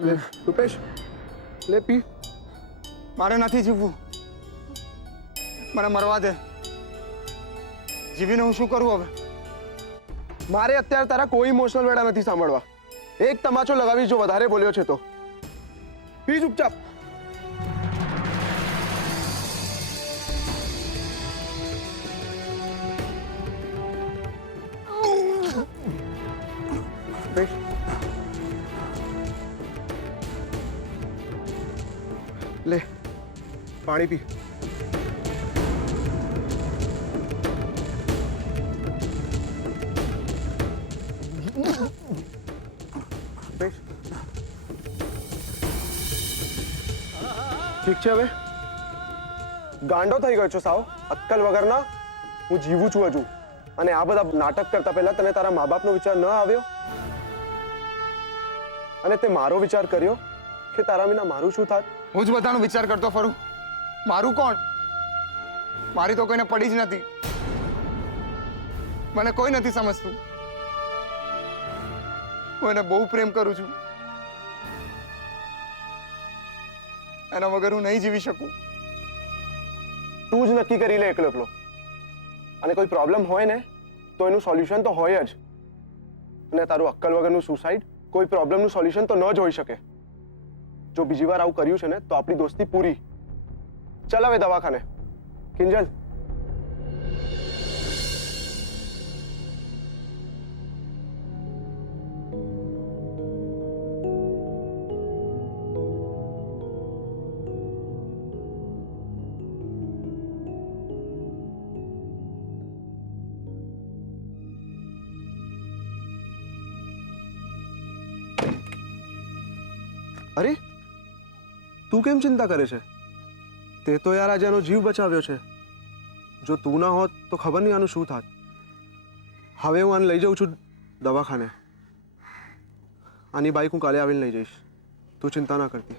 રૂપેશ લે પી. મારે નથી જીવવું, મને મરવા દે. જીવીને હું શું કરું હવે? મારે અત્યારે તારા કોઈ ઇમોશનલ વેડા નથી સાંભળવા. એક તમાચો લગાવી જો વધારે બોલ્યો છે તો. પી ચૂપચાપ. રૂપેશ લે પાણી પી. ઠીક છે હવે? ગાંડો થઈ ગયો છો સાવ, અક્કલ વગરના. હું જીવું છું હજુ, અને આ બધા નાટક કરતા પહેલા તને તારા મા બાપનો વિચાર ન આવ્યો? અને તે મારો વિચાર કર્યો કે તારા વિના મારું શું થાત? હું જ બધાનો વિચાર કરતો ફરું. મારું કોણ? મારી તો કોઈને પડી જ નથી. મને કોઈ નથી સમજતું. હું એને બહુ પ્રેમ કરું છું. એના વગર હું નહીં જીવી શકું. તું જ નક્કી કરી લે એકલો એકલો. અને કોઈ પ્રોબ્લેમ હોય ને તો એનું સોલ્યુશન તો હોય જ. અને તારું અક્કલ વગરનું સુસાઇડ કોઈ પ્રોબ્લેમનું સોલ્યુશન તો ન જ હોઈ શકે. જો બીજી વાર આવું કર્યું છે ને તો આપણી દોસ્તી પૂરી. ચાલ હવે દવાખાને. કિંજલ અરે તું કેમ ચિંતા કરે છે? તે તો યાર આજે આનો જીવ બચાવ્યો છે. જો તું ના હોત તો ખબર નહીં આનું શું થાત. હવે હું આને લઈ જાઉં છું દવાખાને. આની બાઈક હું કાલે આવીને લઈ જઈશ. તું ચિંતા ના કરતી.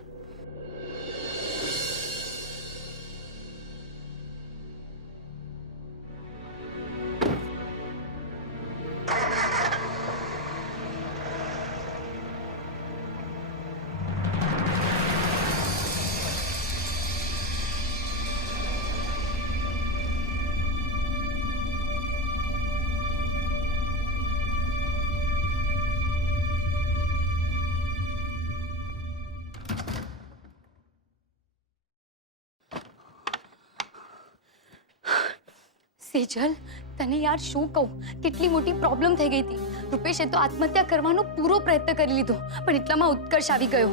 સેજલ, તને યાર શું કહું, કેટલી મોટી પ્રોબ્લેમ થઈ ગઈ હતી. રૂપેશે તો આત્મહત્યા કરવાનો પૂરો પ્રયત્ન કરી લીધો, પણ એટલામાં ઉત્કર્ષ આવી ગયો.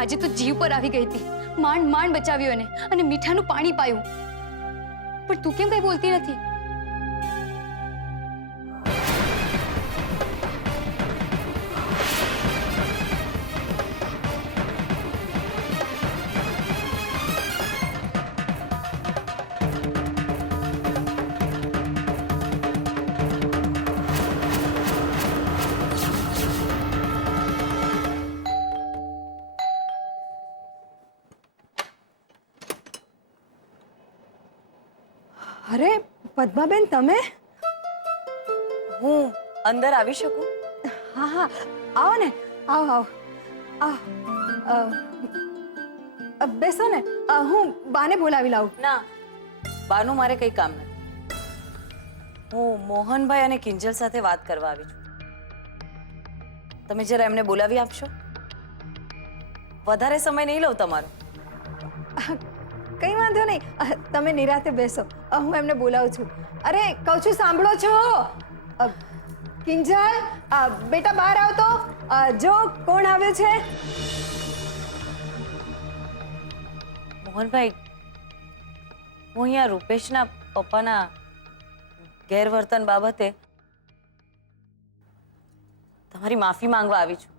આજે તો જીવ પર આવી ગઈ હતી. માંડ માંડ બચાવ્યો એને, અને મીઠાનું પાણી પાયું. પણ તું કેમ કઈ બોલતી નથી? અરે પદ્માબેન, તમે? હું અંદર આવી શકું? હા હા, આવો ને. આવો આવો આવો. બેસો ને, હું બાને બોલાવી લાવું. ના, બાનું મારે કંઈ કામ નથી. હું મોહનભાઈ અને કિંજલ સાથે વાત કરવા આવી છું. તમે જરા એમને બોલાવી આપશો? વધારે સમય નહીં લઉં તમારો. કઈ વાંધો નહીં, તમે નિરાતે બેસો, હું એમને બોલાવું છું. અરે કહું છું, સાંભળો છો? કિંજલ, બેટા બહાર આવ તો. જો કોણ આવ્યું છે. મોહનભાઈ, હું અહીંયા રૂપેશના પપ્પાના ગેરવર્તન બાબતે તમારી માફી માંગવા આવી છું.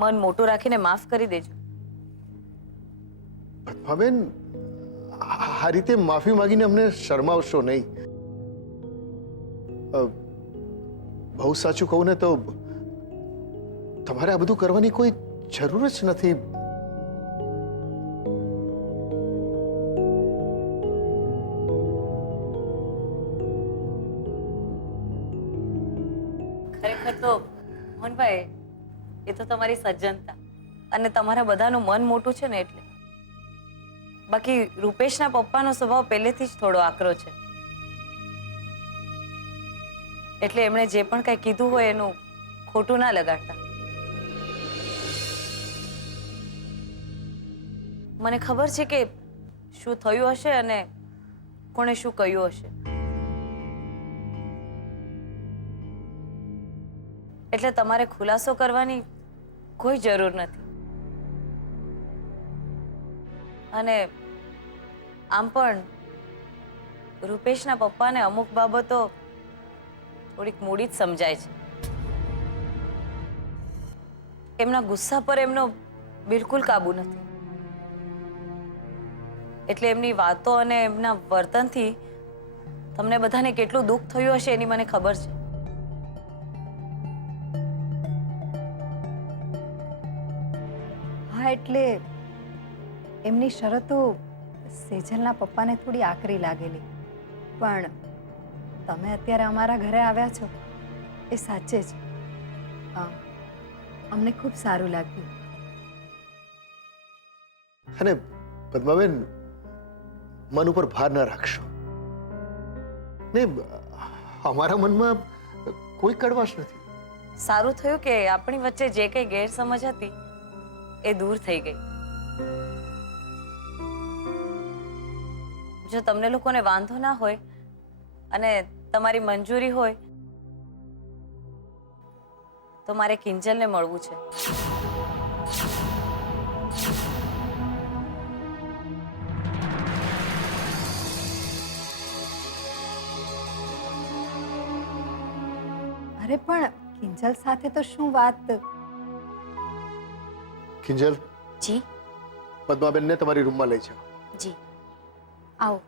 મન મોટું રાખીને માફ કરી દેજો. પદ્માબેન, આ રીતે માફી માંગીને અમને શરમાવશો નહીં. બહુ સાચું કહું ને તો તમારે આ બધું કરવાની કોઈ જરૂર જ નથી. ખરેખર તો મોહનભાઈ, એ તો તમારી સજ્જનતા અને તમારા બધાનું મન મોટું છે ને એટલે. બાકી રૂપેશના પપ્પાનો સ્વભાવ પહેલેથી જ થોડો આકરો છે, એટલે એમણે જે પણ કંઈ કીધું હોય એનું ખોટું ના લગાડતા. મને ખબર છે કે શું થયું હશે અને કોણે શું કહ્યું હશે, એટલે તમારે ખુલાસો કરવાની કોઈ જરૂર નથી. અને આમ પણ રૂપેશના પપ્પાને અમુક બાબતો થોડીક મૂડી જ સમજાય છે. એમના ગુસ્સા પર એમનો બિલકુલ કાબુ નથી, એટલે એમની વાતો અને એમના વર્તનથી તમને બધાને કેટલું દુઃખ થયું હશે એની મને ખબર છે. હા, એટલે એમની શરતો સેજલના પપ્પાને થોડી આકરી લાગેલી, પણ તમે અત્યારે અમારા ઘરે આવ્યા છો એ સાચે જ અમને ખૂબ સારું લાગ્યું. અને પદ્માબેન, મન ઉપર ભાર ન રાખશો ને, અમારા મનમાં કોઈ કડવાશ નથી. સારું થયું કે આપણી વચ્ચે જે કંઈ ગેરસમજ હતી એ દૂર થઈ ગઈ. જો તમને લોકોને વાંધો ના હોય અને તમારી મંજૂરી હોય તો મારે કિંજલને મળવું છે. અરે પણ કિંજલ સાથે તો શું વાત. કિંજલ, જી પદ્માબેનને તમારી રૂમમાં લઈ જાઓ. જી આવો.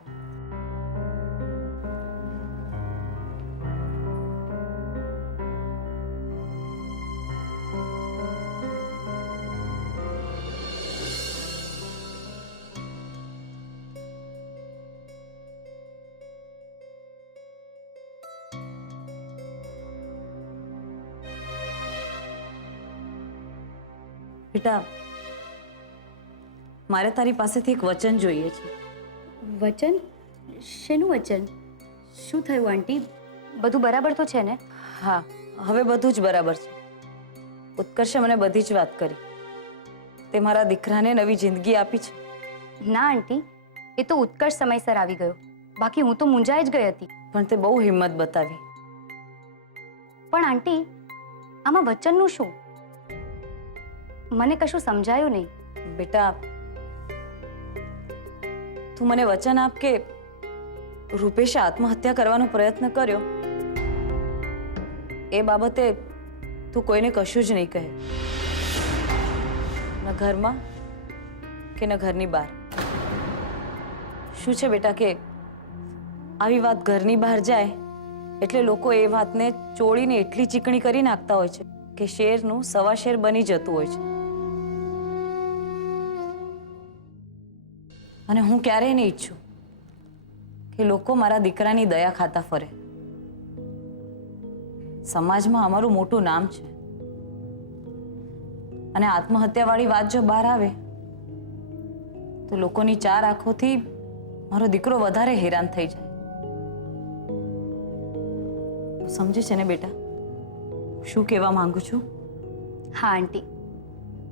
બેટા, મારે તારી પાસેથી એક વચન જોઈએ છે. વચન? શેનું વચન? શું થયું આંટી? બધું બરાબર તો છે ને? હા, હવે બધું જ બરાબર છે. ઉત્કર્ષે મને બધી જ વાત કરી. તે મારા દીકરાને નવી જિંદગી આપી છે. ના આંટી, એ તો ઉત્કર્ષ સમયસર આવી ગયો, બાકી હું તો મૂંઝાઈ જ ગઈ હતી. પણ તે બહુ હિંમત બતાવી. પણ આંટી, આમાં વચનનું શું? મને કશું સમજાયું નહીં. બેટા, તું મને વચન આપ કે રૂપેશે આત્મહત્યા કરવાનો પ્રયત્ન કર્યો એ બાબતે તું કોઈને કશું જ નહીં કહે, ન ઘરમાં કે ન ઘરની બહાર. શું છે બેટા કે આવી વાત ઘરની બહાર જાય એટલે લોકો એ વાતને ચોળીને એટલી ચીકણી કરી નાખતા હોય છે કે શેરનું સવા શેર બની જતું હોય છે. અને હું ક્યારેય નહીં ઈચ્છું કે લોકો મારા દીકરાની દયા ખાતા ફરે. સમાજમાં અમારું મોટું નામ છે અને આત્મહત્યાવાળી વાત જો બહાર આવે તો લોકોની ચાર આંખોથી મારો દીકરો વધારે હેરાન થઈ જાય. તું સમજે છે ને બેટા શું કહેવા માંગુ છું? હા આંટી,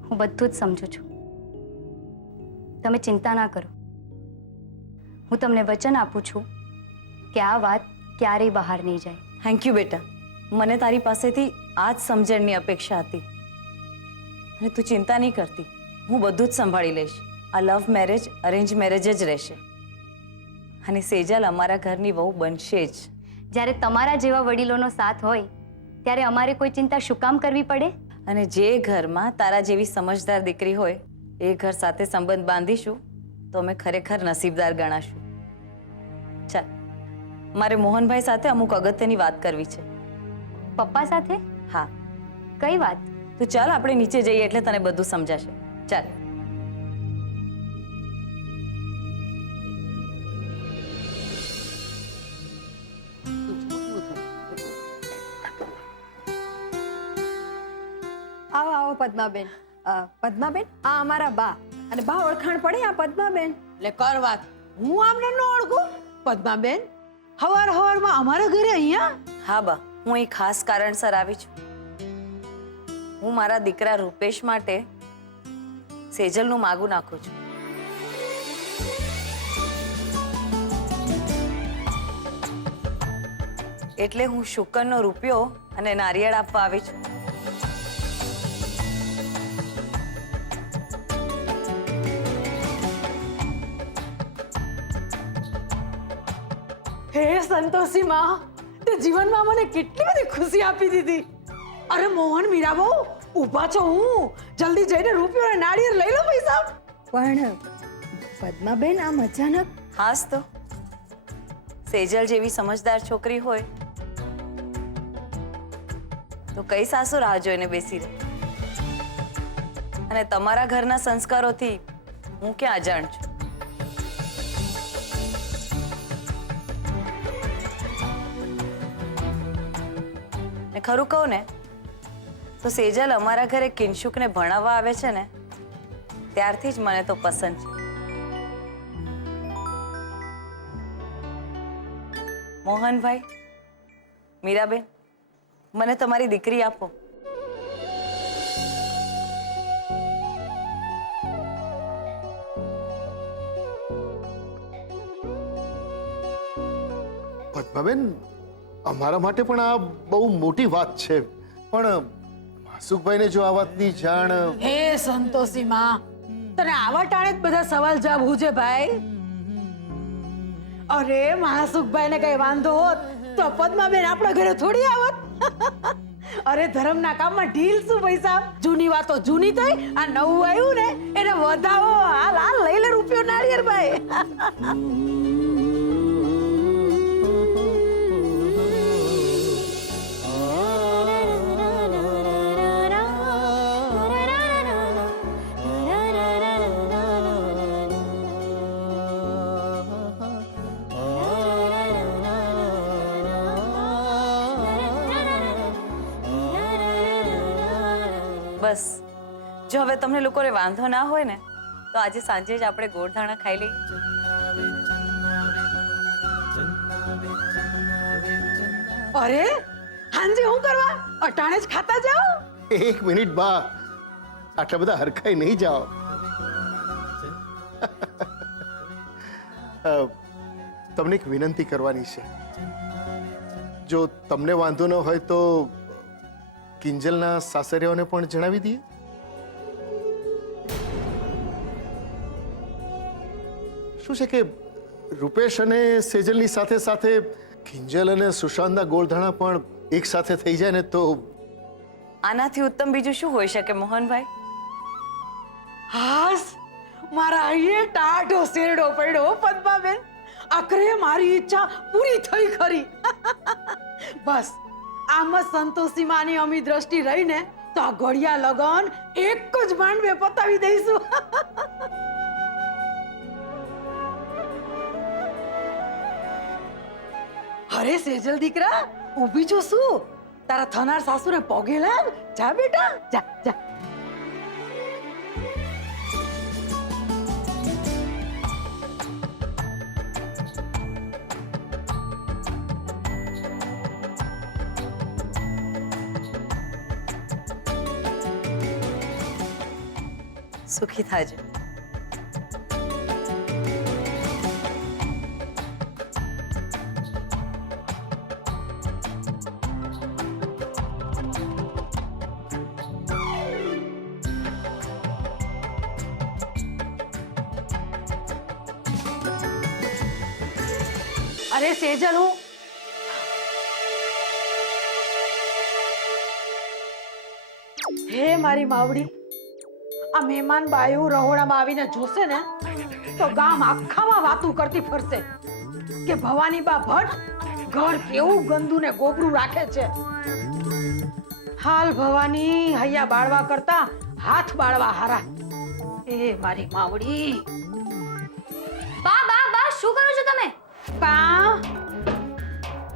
હું બધું જ સમજુ છું. તમે ચિંતા ના કરો. હું તમને વચન આપું છું કે આ વાત ક્યારેય બહાર નહીં જાય. થેન્ક યુ બેટા, મને તારી પાસેથી આ જ સમજણની અપેક્ષા હતી. અને તું ચિંતા નહીં કરતી, હું બધું જ સંભાળી લઈશ. આ લવ મેરેજ અરેન્જ મેરેજ જ રહેશે અને સેજલ અમારા ઘરની વહુ બનશે જ. જ્યારે તમારા જેવા વડીલોનો સાથ હોય ત્યારે અમારે કોઈ ચિંતા શું કામ કરવી પડે? અને જે ઘરમાં તારા જેવી સમજદાર દીકરી હોય એ ઘર સાથે સંબંધ બાંધીશું તો અમે ખરેખર નસીબદાર ગણાશું. ચાલ, મારે મોહનભાઈ સાથે અમુક અગત્યની વાત કરવી છે. પપ્પા સાથે? હા, કઈ વાત? તું ચાલ આપણે નીચે જઈએ એટલે તને બધું સમજાશે. ચાલ. આવો આવો આવો પદ્માબેન. પદ્માબેન આ અમારા બા, અને બા ઓળખાણ પડે આ પદ્માબેન. લે કર વાત, હું આમને ન ઓળખું. પદ્માબેન હવાર હવારમાં અમારા ઘરે અહીંયા? હા બા, હું અહીં ખાસ કારણસર આવી છું. હું મારા દીકરા રૂપેશ માટે સેજલનું માગું નાખું છું. એટલે હું શુકનનો રૂપિયો અને નારિયેળ આપવા આવી છું. હે સંતોષી માં, તે જીવનમાં મને કેટલી બધી ખુશી આપી દીધી. અરે મોહન, મીરાબહુ ઊભા છો, હું જલ્દી જઈને રૂપિયો અને નાળિયેર લઈ લો પૈસા. પણ પદ્માબેન આમ અચાનક? હાસ તો સેજલ જેવી સમજદાર છોકરી હોય તો કઈ સાસુ રાહ જોઈને બેસી રહે. અને તમારા ઘરના સંસ્કારોથી હું ક્યાં અજાણ છું. ને ખરું કહું ને તો સેજલ અમારા ઘરે કિંશુકને ભણાવવા આવે છે ને ત્યારથી જ મને તો પસંદ છે. મોહનભાઈ, મીરાબેન, મને તમારી દીકરી આપો. પદ્માબેન, અમારા માટે પણ આ બહુ મોટી વાત છે, પણ માસુકભાઈને જો આ વાતની જાણ... હે સંતોષી માં, તને આવા ટાણે જ બધા સવાલ જવાબ પૂછે ભાઈ. અરે મહાસુખભાઈ ને કઈ વાંધો હોત તો પદ્માબેન આપણા ઘરે થોડી આવત. અરે ધર્મના કામમાં ઢીલ શું પૈસા, જૂની વાતો જૂની થઈ, આ નવું આવ્યું ને એને વધાવો. હાલ હાલ લઈ લે રૂપિયો નાળિયેર ભાઈ. બસ જો હવે તમને લોકોને વાંધો ના હોય ને તો આજે સાંજે જ આપણે ગોળધાણા ખાઈ લઈએ. અરે હાંજે હું કરવા, અટાણે જ ખાતા જાઓ. એક મિનિટ બા, આટલા બધા હરખાઈ નહીં જાઓ. તમને એક વિનંતી કરવાની છે. જો તમને વાંધો ન હોય તો કિંજલના સાસરિયાઓને પણ જણાવી દઈએ. શું છે કે રૂપેશ અને સેજલની સાથે સાથે કિંજલ અને સુશાંતના ગોળધાણા પણ એક સાથે થઈ જાય ને તો... આનાથી ઉત્તમ બીજું શું હોઈ શકે મોહનભાઈ? હાસ, મારા અહીંયા ટાઢો શેરડો પડ્યો પદ્માબેન. આખરે મારી ઈચ્છા પૂરી થઈ ખરી. બસ આમ જ સંતોષી માની અમી દ્રષ્ટિ રહીને તો આ ઘડિયા લગન એક જ માંડવે પતાવી દઈશું. અરે સેજલ દીકરા, ઊભી છો શું? તારા થનાર સાસુને પગે લાગ. જા બેટા, જા જા. સુખી થાજો. અરે સેજલ, હું હે મારી માવડી, આ મહેમાન બાયું રહોડામાં આવીને જોશે ને તો ગામ આખામાં વાતું કરતી ફરશે કે ભવાનીબા ભટ્ટ ઘર કેવું ગંદુ ને ગોબરું રાખે છે. હાલ ભવાની હૈયા બાળવા કરતા હાથ બાળવા હારા. એ મારી માવડી. બા બા બા, શું કરો છો તમે? કા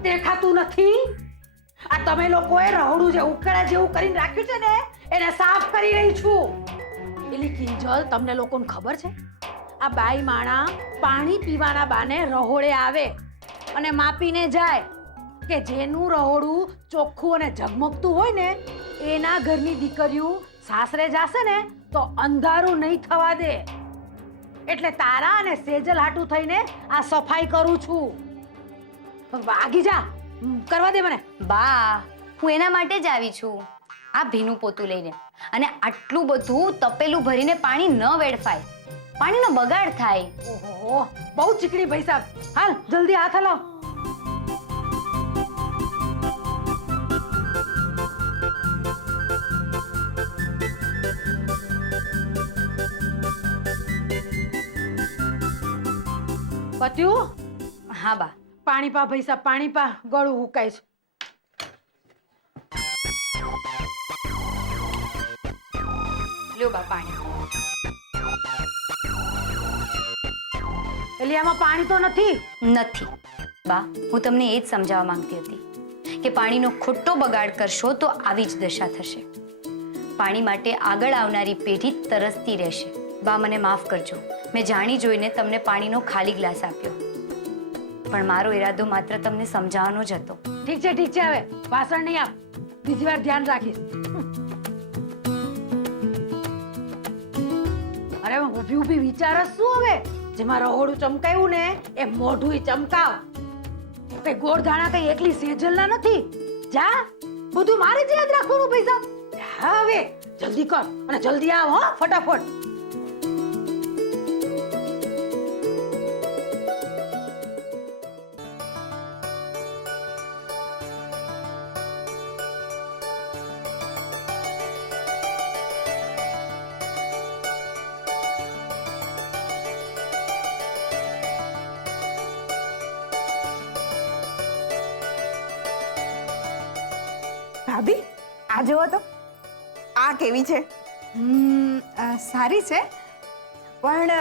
દેખાતું નથી? આ તમે લોકોએ રહોડું જે ઉકળા જેવું કરીને રાખ્યું છે ને એને સાફ કરી રહી છું. એલી કિંજલ, તમને લોકોને ખબર છે આ બાઈ માણા પાણી પીવાના બાને રહોડે આવે અને માપીને જાય કે જેનું રહોડું ચોખ્ખું અને ઝગમગતું હોય ને એના ઘરની દીકરીઓ સાસરે જાશે ને તો અંધારું નહીં થવા દે. એટલે તારા અને સેજલ હાટું થઈને આ સફાઈ કરું છું. વાગી જા, કરવા દે મને. બા, હું એના માટે જ આવી છું, આ ભીનું પોતું લઈને. અને આટલું બધું તપેલું ભરીને પાણી ન વેડફાય, પાણીનો બગાડ થાય. ઓહો, બહુ ચીકણી ભાઈ સાહેબ. હાલ જલ્દી હાથ હલાવ. પત્યું? હા બા. પાણી પા ભાઈ સાહેબ, પાણી પા, ગળું હુકાય છે. લ્યો બા પાણી. એટલે આમાં પાણી તો નથી. નથી બા, હું તમને એ જ સમજાવવા માંગતી હતી કે પાણીનો ખોટો બગાડ કરશો તો આવી જ દશા થશે. પાણી માટે આગળ આવનારી પેઢી તરસતી રહેશે. બા, મને માફ કરજો, મેં જાણી જોઈને તમને પાણીનો ખાલી ગ્લાસ આપ્યો, પણ મારો ઈરાદો માત્ર તમને સમજાવવાનો જ હતો. ઠીક છે, ઠીક છે. હવે વાસણ નહીં આપ, બીજી વાર ધ્યાન રાખીશ. અરે ઊભી ઊભી વિચાર શું હવે? જેમાં રહોડું ચમકાયું ને એ મોઢું ચમકાવ. કઈ ગોળ ધાણા કઈ એકલી સેજલના નથી. જા, બધું મારે જ યાદ રાખવાનું પૈસા. જા હવે જલ્દી કર અને જલ્દી આવ, હો, ફટાફટ. ભાભી, આ જુઓ તો, આ કેવી છે? સારી છે, પણ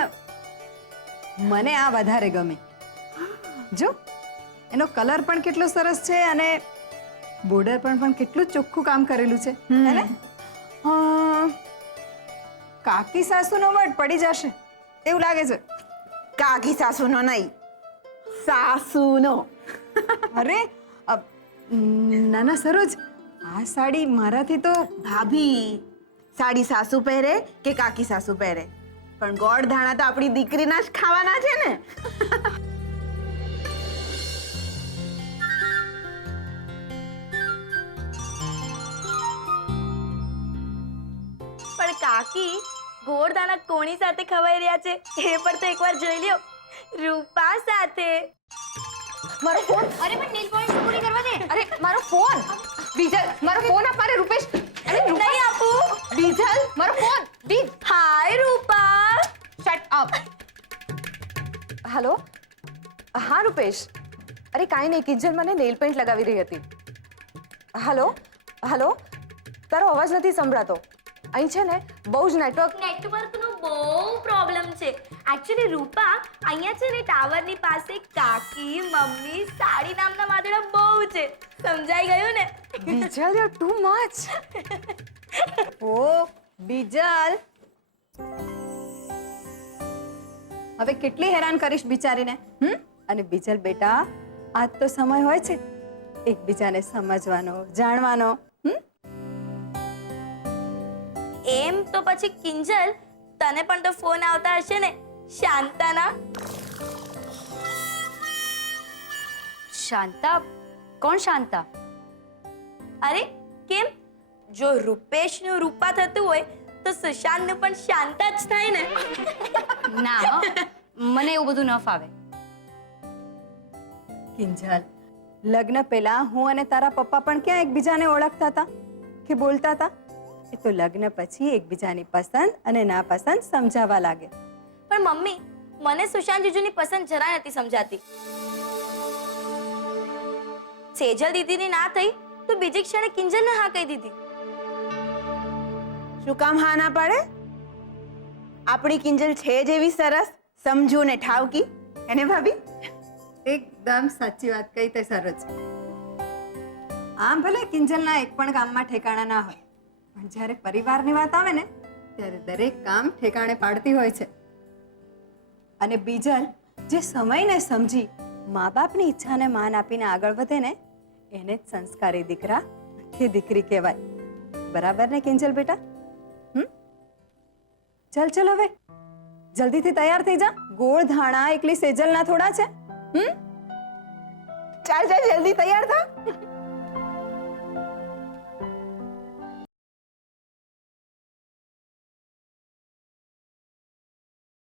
મને આ વધારે ગમી. જો એનો કલર પણ કેટલો સરસ છે અને બોર્ડર પણ કેટલું ચોખ્ખું કામ કરેલું છે. હે ને? કાકી સાસુનો વટ પડી જશે એવું લાગે છે. કાકી સાસુનો નહીં, સાસુનો. અરે નાના સરોજ, આ સાડી મારાથી તો ભાભી, સાડી સાસુ પહેરે કે કાકી સાસુ પહેરે, પણ ગોળ ધાણા તો આપણી દીકરીના જ ખાવાના છે ને. પણ કાકી, ગોળ દાણા કોની સાથે ખવાઈ રહ્યા છે એ પણ તો એકવાર જોઈ લ્યો. રૂપા સાથે. મારો ફોન! અરે પણ નેલ પોલિશ પૂરી કરવા દે. અરે મારો ફોન! બીજલ, મારો ફોન આપ. મારે રૂપેશ. અરે નહીં આપું. બીજલ, મારો ફોન. દી. Hi Rupa. Shut up. Hello. હા રૂપેશ. અરે કાંઈ નહીં, કિંજલ મને નેલ પેન્ટ લગાવી રહી હતી. હેલો હેલો, તારો અવાજ નથી સંભળાતો. અહીં છે ને બહુ જ નેટવર્કનો બહુ પ્રોબ્લેમ છે. એકચ્યુઅલી રૂપા, અહીંયા છે ને ટાવરની પાસે કાકી, મમ્મી, સાડી નામના વાદળા બહુ છે. સમજાઈ ગયું ને? Bijal, you too much. ઓ બીજલ, હવે કેટલી હેરાન કરીશ બિચારીને. અને બીજલ બેટા, આજ તો સમય હોય છે એકબીજાને સમજવાનો, જાણવાનો. એમ તો પછી કિંજલ, તને પણ તો ફોન આવતા હશે ને શાંતાના? શાંતા? કોણ શાંતા? અરે કેમ, જો રૂપેશનું રૂપા થતું હોય તો સુશાંતનું પણ શાંતા જ થાય ને. ના હો, મને એવું બધું ન ફાવે. કિંજલ, લગ્ન પહેલા હું અને તારા પપ્પા પણ ક્યાં એકબીજાને ઓળખતા હતા કે બોલતા હતા? એ તો લગ્ન પછી એકબીજાની પસંદ અને નાપસંદ સમજાવવા લાગે. પણ મમ્મી, મને સુશાંત જીજુની પસંદ જરા નથી સમજાતી. સેજલ દીદીની ના થઈ તો બીજી ક્ષણે કિંજલને હા કહી દીધી. શું કામ હા ના પાડે? આપણી કિંજલ છે જેવી સરસ, સમજુ ને ઠાવકી. એને ભાભી? એકદમ સાચી વાત કહી તે સરોજ. આમ ભલે કિંજલના એક પણ કામમાં ઠેકાણા ના હોય, પણ જ્યારે પરિવારની વાત આવે ને ત્યારે દરેક કામ ઠેકાણે પાડતી હોય છે. અને બીજલ જે સમયને સમજી મા બાપની ઈચ્છાને માન આપીને આગળ વધે ને એને જ સંસ્કારી દીકરા કે દીકરી કહેવાય. બરાબર ને કિંજલ બેટા? ચલ ચલ હવે જલ્દીથી તૈયાર થઈ જા. ગોળ ધાણા એકલી સેજલના થોડા છે. ચાલ ચાલ જલ્દી તૈયાર થા.